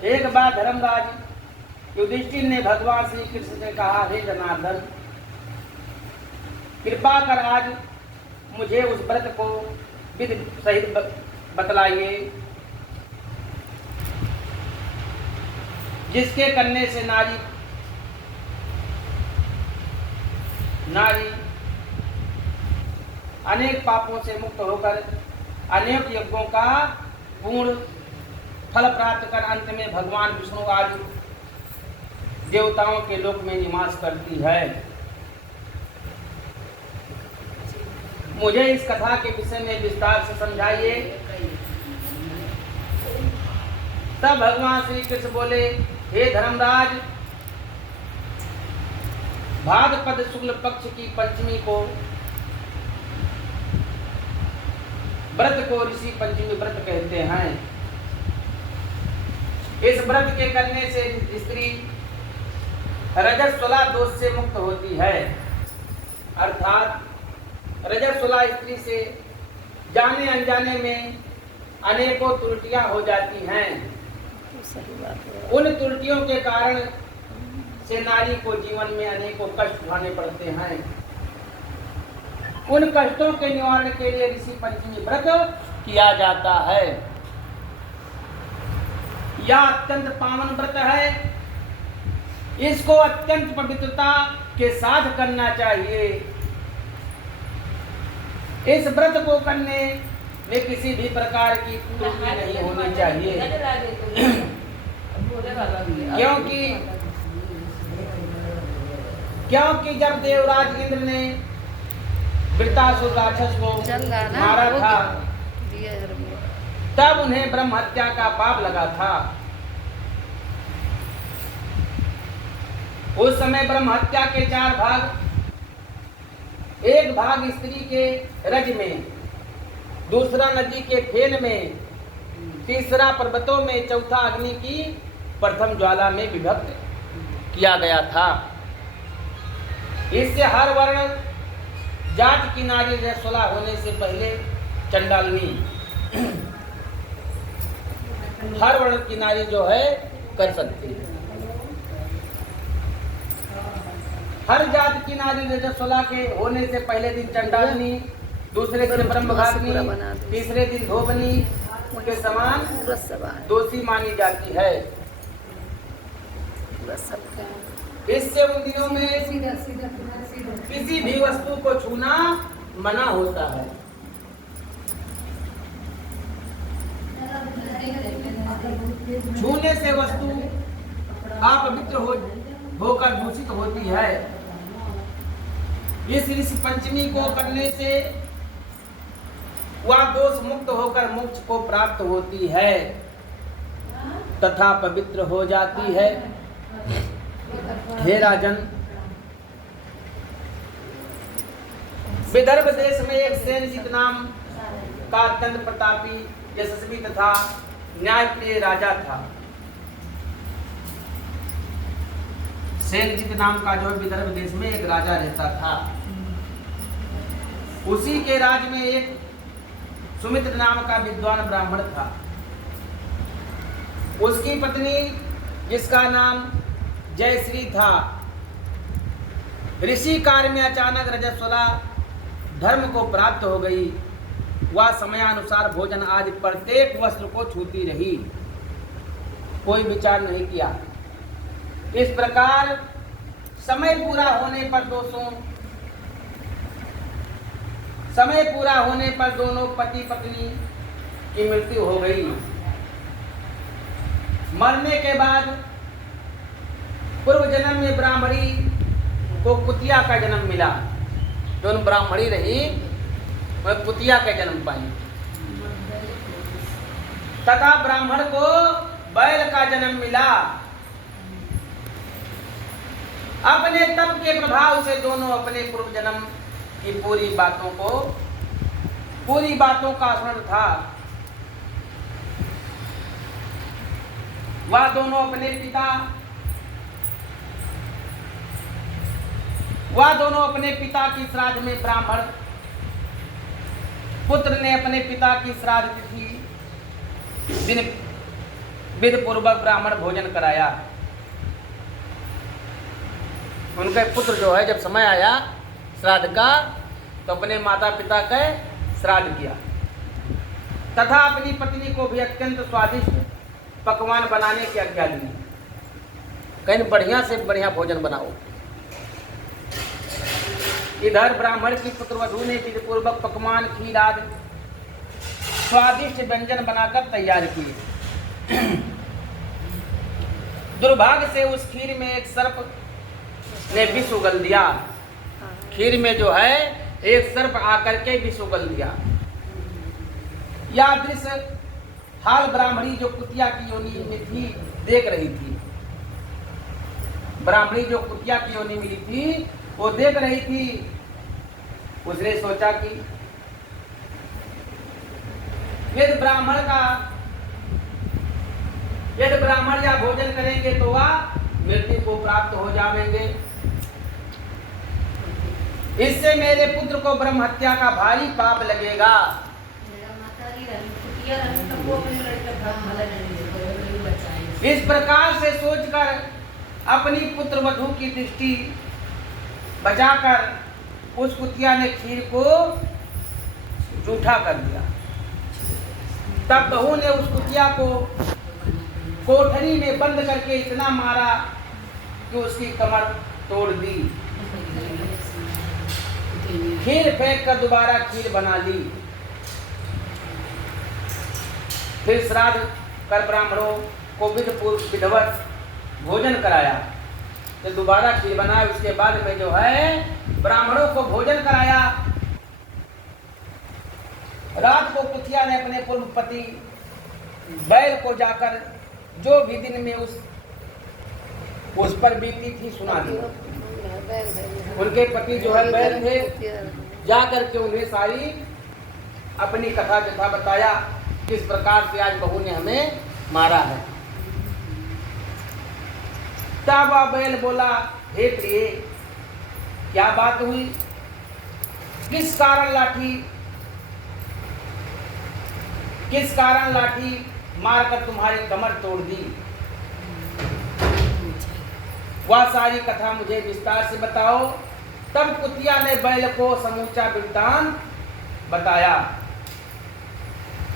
एक बार धर्मराज युधिष्ठिर ने भगवान श्री कृष्ण से कहा, हे जनार्दन, कृपा कर आज मुझे उस व्रत को विधि सहित बतलाइए जिसके करने से नारी अनेक पापों से मुक्त होकर अनेक यज्ञों का पूर्ण फल प्राप्त कर अंत में भगवान विष्णु आदि देवताओं के लोक में निवास करती है। मुझे इस कथा के विषय में विस्तार से समझाइए। तब भगवान श्री कृष्ण बोले, हे धर्मराज, भाद्रपद शुक्ल पक्ष की पंचमी को व्रत को ऋषि पंचमी व्रत कहते हैं। इस व्रत के करने से स्त्री रजस्वला दोष से मुक्त होती है, अर्थात रजस्वला स्त्री से जाने अनजाने में अनेकों त्रुटियां हो जाती हैं। उन त्रुटियों के कारण से नारी को जीवन में अनेकों कष्ट उठाने पड़ते हैं। उन कष्टों के निवारण के लिए ऋषि पंचमी व्रत किया जाता है। यह अत्यंत पावन व्रत है। इसको अत्यंत पवित्रता के साथ करना चाहिए। इस व्रत को करने में किसी भी प्रकार की त्रुटि नहीं होनी चाहिए, क्योंकि जब देवराज इंद्र ने वृत्तासुर राक्षस को मारा था तब उन्हें ब्रह्म हत्या का पाप लगा था। उस समय ब्रह्म हत्या के 4 भाग, एक भाग स्त्री के रज में, दूसरा नदी के फेन में, तीसरा पर्वतों में, चौथा अग्नि की प्रथम ज्वाला में विभक्त किया गया था। इससे हर वर्ण जात की नारी रजस्वला होने से पहले चंडालनी हर वर्ण की नारी जो है कर सकती है। हर जात की नारी रजस्वला के होने से पहले दिन चंडालनी, दूसरे दिन ब्रह्मघातिनी, तीसरे दिन धोबनी के समान दोषी मानी जाती है। इससे उन दिनों में किसी भी वस्तु को छूना मना होता है। छूने से वस्तु अपवित्र होकर दूषित होती है। इस ऋषि पंचमी को करने से वह दोष मुक्त होकर मोक्ष को प्राप्त होती है तथा पवित्र हो जाती है। हे राजन, विदर्भ देश में एक सेनजीत नाम का अत्यंत प्रतापी, यशस्वी तथा न्यायप्रिय राजा था। सेनजीत नाम का जो विदर्भ देश में एक राजा रहता था। उसी के राज में एक सुमित्र नाम का विद्वान ब्राह्मण था। उसकी पत्नी, जिसका नाम जयश्री था, ऋषि कार्य में अचानक रजस्वला धर्म को प्राप्त हो गई। वह समयानुसार भोजन आदि प्रत्येक वस्त्र को छूती रही, कोई विचार नहीं किया। इस प्रकार समय पूरा होने पर दोनों पति पत्नी की मृत्यु हो गई। मरने के बाद पूर्व जन्म में ब्राह्मणी को कुतिया का जन्म मिला। जो ब्राह्मणी रही वह कुतिया का जन्म पाई तथा ब्राह्मण को बैल का जन्म मिला। अपने तप के प्रभाव से दोनों अपने पूर्व जन्म की पूरी बातों का स्मरण था। वह दोनों अपने पिता की श्राद्ध में ब्राह्मण पुत्र ने अपने पिता की श्राद्ध तिथि दिन विधि पूर्वक ब्राह्मण भोजन कराया। उनके पुत्र जो है जब समय आया श्राद्ध का तो अपने माता पिता का श्राद्ध किया तथा अपनी पत्नी को भी अत्यंत स्वादिष्ट पकवान बनाने की आज्ञा दी। कहीं बढ़िया से बढ़िया भोजन बनाओ। इधर ब्राह्मण की पुत्रवधू ने विधि पूर्वक पकवान खीर आदि स्वादिष्ट व्यंजन बनाकर तैयार किए। दुर्भाग्य से उस खीर में एक सर्प ने विष उगल दिया। खीर में जो है एक सर्प आकर के विष उगल दिया। यह दृश्य हाल ब्राह्मणी जो कुतिया की योनि में थी देख रही थी। ब्राह्मणी जो कुतिया की योनि मिली थी वो देख रही थी। उसने सोचा कि यदि ब्राह्मण या भोजन करेंगे तो वह मृत्यु को प्राप्त हो जाएंगे। इससे मेरे पुत्र को ब्रह्म हत्या का भारी पाप लगेगा। इस प्रकार से सोचकर अपनी पुत्र वधू की दृष्टि बचाकर उस कुतिया ने खीर को जूठा कर दिया। तब बहू ने उस कुतिया को कोठरी में बंद करके इतना मारा कि उसकी कमर तोड़ दी। खीर फेंक कर दोबारा खीर बना ली। फिर श्राद्ध कर ब्राह्मणों को विधिवत भोजन कराया। फिर दोबारा खीर बनाया। उसके बाद में जो है ब्राह्मणों को भोजन कराया। रात को कुतिया ने अपने पूर्व पति बैल को जाकर जो भी दिन में उस पर बीती थी सुना दी। उनके पति जो है बैल थे जा करके उन्हें सारी अपनी कथा कथा बताया किस प्रकार से आज बहू ने हमें मारा है। तब वह बैल बोला, हे प्रिय, क्या बात हुई? किस कारण लाठी मारकर तुम्हारी कमर तोड़ दी? वह सारी कथा मुझे विस्तार से बताओ। तब कुतिया ने बैल को समूचा वृत्तांत बताया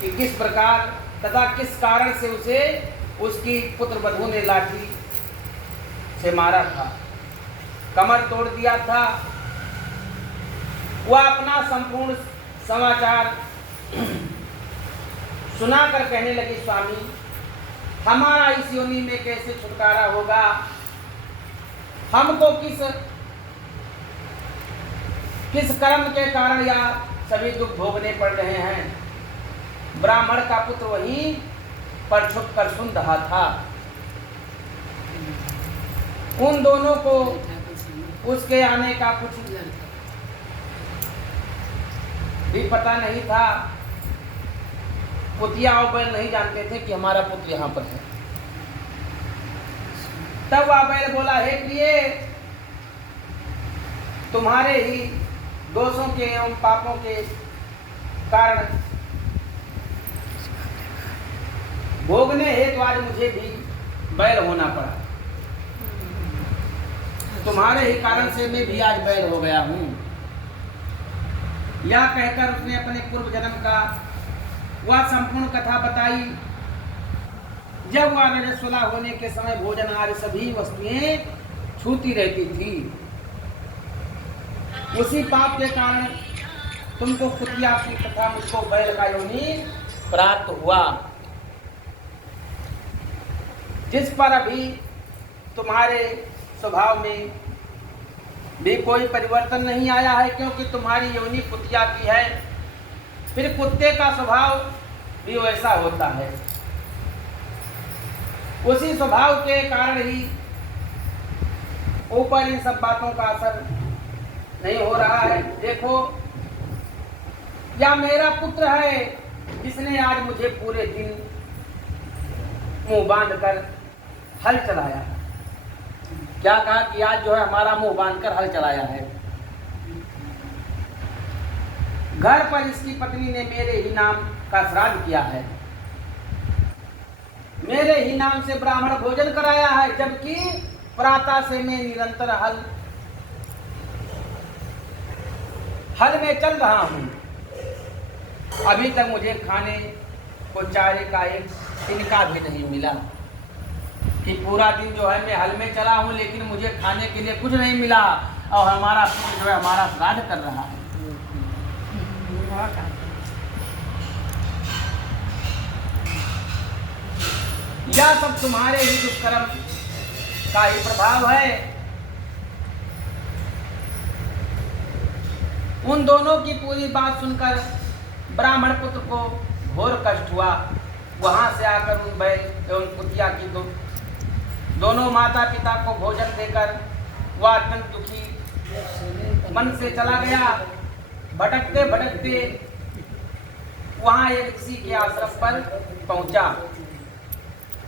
कि किस प्रकार तथा किस कारण से उसे उसकी पुत्र वधू ने लाठी से मारा था, कमर तोड़ दिया था। वह अपना संपूर्ण समाचार सुनाकर कहने लगी, स्वामी, हमारा इस योनि में कैसे छुटकारा होगा? हमको किस कर्म के कारण या सभी दुख भोगने पड़ रहे हैं? ब्राह्मण का पुत्र वहीं पर छुप कर सुन रहा था। उन दोनों को उसके आने का कुछ भी पता नहीं था। कुतिया और बैल नहीं जानते थे कि हमारा पुत्र यहाँ पर है। तब वह बैल बोला, हे प्रिय, तुम्हारे ही दोषों के एवं पापों के कारण भोगने हेतु आज मुझे भी बैल होना पड़ा। तुम्हारे ही कारण से मैं भी आज बैल हो गया हूँ। यह कहकर उसने अपने पूर्व जन्म का वह संपूर्ण कथा बताई। जब वह रजस्वला होने के समय भोजन आदि सभी वस्तुएं छूती रहती थी, उसी पाप के कारण तुमको कुतिया की तथा मुझको बैल का योनि प्राप्त हुआ, जिस पर अभी तुम्हारे स्वभाव में भी कोई परिवर्तन नहीं आया है, क्योंकि तुम्हारी योनि कुतिया की है। फिर कुत्ते का स्वभाव भी वैसा होता है। उसी स्वभाव के कारण ही ऊपर इन सब बातों का असर नहीं हो रहा है। देखो, या मेरा पुत्र है, इसने आज मुझे पूरे दिन मुंह बांध कर हल चलाया। क्या कहा कि आज जो है हमारा मुंह बांधकर हल चलाया है। घर पर इसकी पत्नी ने मेरे ही नाम का श्राद्ध किया है। मेरे ही नाम से ब्राह्मण भोजन कराया है, जबकि प्रातः से मैं निरंतर हल में चल रहा हूं। अभी तक मुझे खाने को चारे का एक तिनका भी नहीं मिला, कि पूरा दिन जो है मैं हल में चला हूं, लेकिन मुझे खाने के लिए कुछ नहीं मिला। और हमारा पुत्र जो है हमारा श्राद्ध कर रहा है। यह सब तुम्हारे ही दुष्कर्म का ही प्रभाव है। उन दोनों की पूरी बात सुनकर ब्राह्मण पुत्र को घोर कष्ट हुआ। वहां से आकर उन बैल एवं कुतिया की दोनों माता पिता को भोजन देकर वह अत्यंत दुखी मन से चला गया। भटकते भटकते वहां एक ऋषि के आश्रम पर पहुंचा।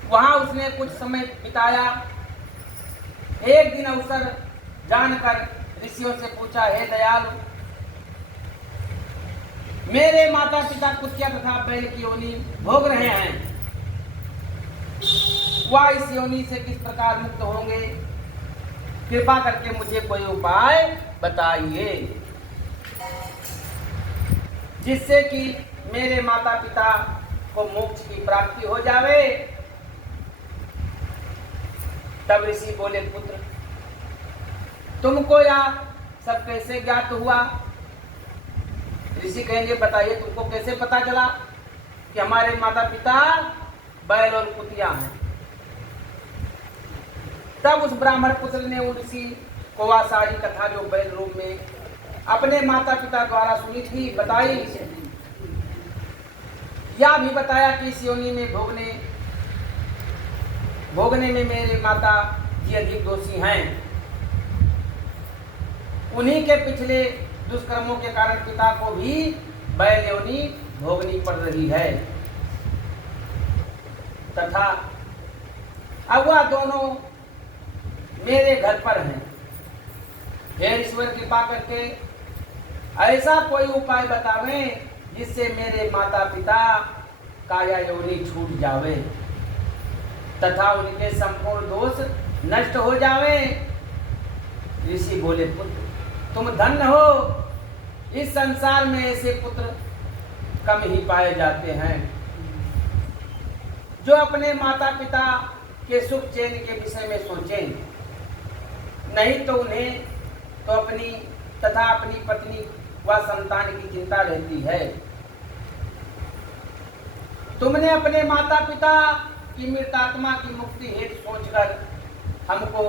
वहां उसने कुछ समय बिताया। एक दिन अवसर जानकर ऋषियों से पूछा, हे दयालु, मेरे माता पिता कुतिया तथा बैल की योनि भोग रहे हैं, वह इस योनि से किस प्रकार मुक्त होंगे? कृपा करके मुझे कोई उपाय बताइए, जिससे कि मेरे माता पिता को मोक्ष की प्राप्ति हो जावे। तब ऋषि बोले, पुत्र, तुमको यह सब कैसे ज्ञात हुआ? ऋषि कहेंगे, बताइए तुमको कैसे पता चला कि हमारे माता पिता बैल और कुतिया हैं? तब उस ब्राह्मण पुत्र ने उन ऋषि को वह सारी कथा जो बैल रूप में अपने माता पिता द्वारा सुनी थी बताई। यह भी बताया कि इस योनि में भोगने में मेरे माता जी अधिक दोषी हैं। उन्हीं के पिछले दुष्कर्मों के कारण पिता को भी बैल योनि भोगनी पड़ रही है, तथा अब वह दोनों मेरे घर पर हैं। हे ईश्वर, कृपा करके ऐसा कोई उपाय बतावें जिससे मेरे माता पिता का यह योनि छूट जावे तथा उनके संपूर्ण दोष नष्ट हो जावे। ऋषि बोले, पुत्र, तुम धन्य हो। इस संसार में ऐसे पुत्र कम ही पाए जाते हैं जो अपने माता पिता के सुख चैन के विषय में सोचें। नहीं तो उन्हें तो अपनी तथा अपनी पत्नी व संतान की चिंता रहती है। तुमने अपने माता पिता की मृतात्मा की मुक्ति हेतु सोचकर हमको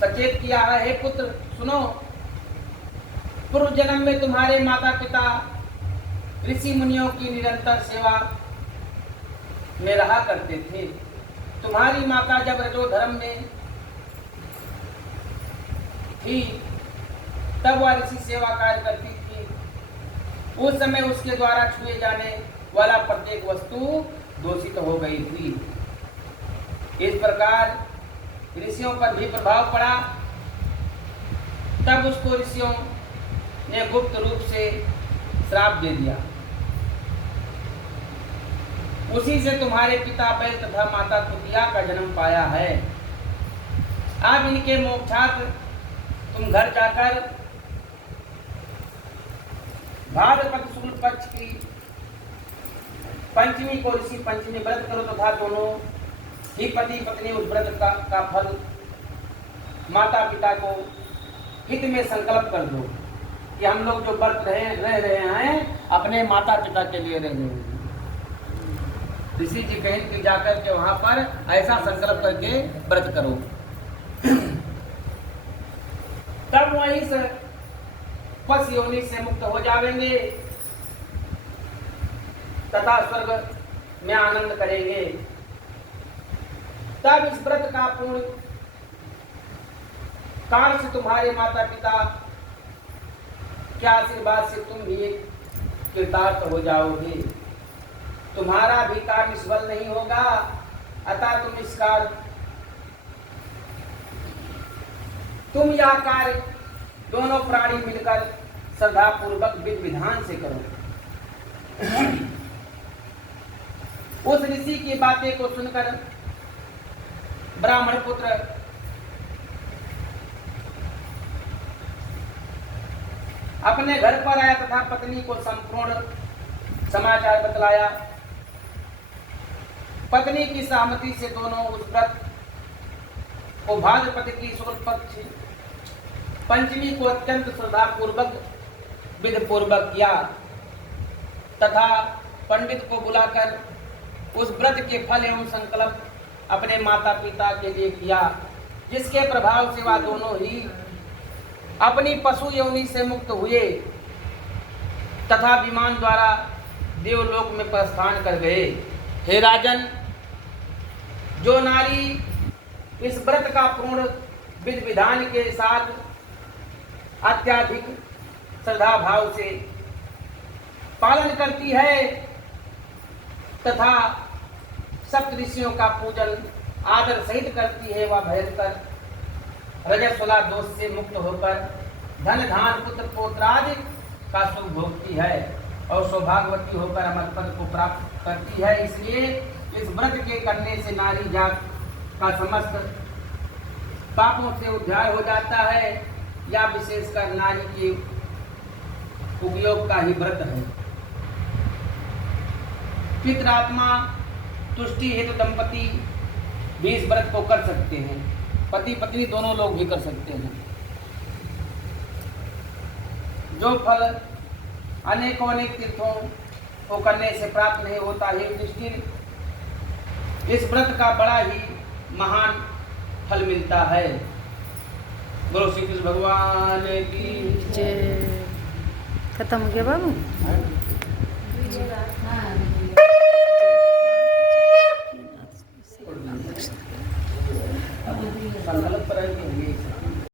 सचेत किया है। हे पुत्र, सुनो, पूर्व जन्म में तुम्हारे माता पिता ऋषि मुनियों की निरंतर सेवा में रहा करते थे। तुम्हारी माता जब रजोधर्म में थी तब वह ऋषि सेवा कार्य करती थी। उस समय उसके द्वारा छुए जाने वाला प्रत्येक वस्तु दूषित हो गई थी। इस प्रकार ऋषियों पर भी प्रभाव पड़ा। तब उसको ऋषियों ने गुप्त रूप से श्राप दे दिया। उसी से तुम्हारे पिता बैल तथा माता कुतिया का जन्म पाया है। अब इनके मोक्षार्थ तुम घर जाकर भाद्रपद शुक्ल पक्ष की पंचमी को ऋषि पंचमी व्रत करो तथा दोनों ही पति पत्नी उस व्रत का फल माता पिता को हित में संकल्प कर दो कि हम लोग जो व्रत रह रहे हैं अपने माता पिता के लिए रह रहे हैं। ऋषि जी कहें कि जाकर के वहां पर ऐसा संकल्प करके व्रत करो। तब वहीं से पश योनि से मुक्त हो जाएंगे तथा स्वर्ग में आनंद करेंगे। तब इस व्रत का पूर्ण काल से तुम्हारे माता पिता के आशीर्वाद से तुम भी कृतार्थ हो जाओगे। तुम्हारा भी कार्य निष्फल नहीं होगा। अतः तुम यह कार्य दोनों प्राणी मिलकर श्रद्धा पूर्वक विधि विधान से करो। उस ऋषि की बातें को सुनकर ब्राह्मण पुत्र अपने घर पर आया तथा पत्नी को संपूर्ण समाचार बतलाया। पत्नी की सहमति से दोनों उस व्रत को भाद्रपद की शुक्ल पक्ष पंचमी को अत्यंत श्रद्धा पूर्वक विधि पूर्वक किया तथा पंडित को बुलाकर उस व्रत के फल एवं संकल्प अपने माता पिता के लिए किया, जिसके प्रभाव से वह दोनों ही अपनी पशु योनि से मुक्त हुए तथा विमान द्वारा देवलोक में प्रस्थान कर गए। हे राजन, जो नारी इस व्रत का पूर्ण विधि विधान के साथ अत्याधिक श्रद्धा भाव से पालन करती है तथा सप्त ऋषियों का पूजन आदर सहित करती है, वह भयंकर रजस्वला दोष से मुक्त होकर धन धान पुत्र पौत्रादि का सुख भोगती है और सौभाग्यवती होकर अमर पद को प्राप्त करती है। इसलिए इस व्रत के करने से नारी जात का समस्त पापों से उद्धार हो जाता है, या विशेषकर नारी के उपयोग का ही व्रत है। पितरात्मा तुष्टि हेतु दंपति भी इस व्रत को कर सकते हैं, पति पत्नी दोनों लोग भी कर सकते हैं। जो फल अनेकों अनेक तीर्थों को करने से प्राप्त नहीं होता है, युधिष्ठिर, इस व्रत का बड़ा ही महान फल मिलता है। बोलो श्री कृष्ण भगवान की जय। खत्म हो गया बाबू? संकल्प पर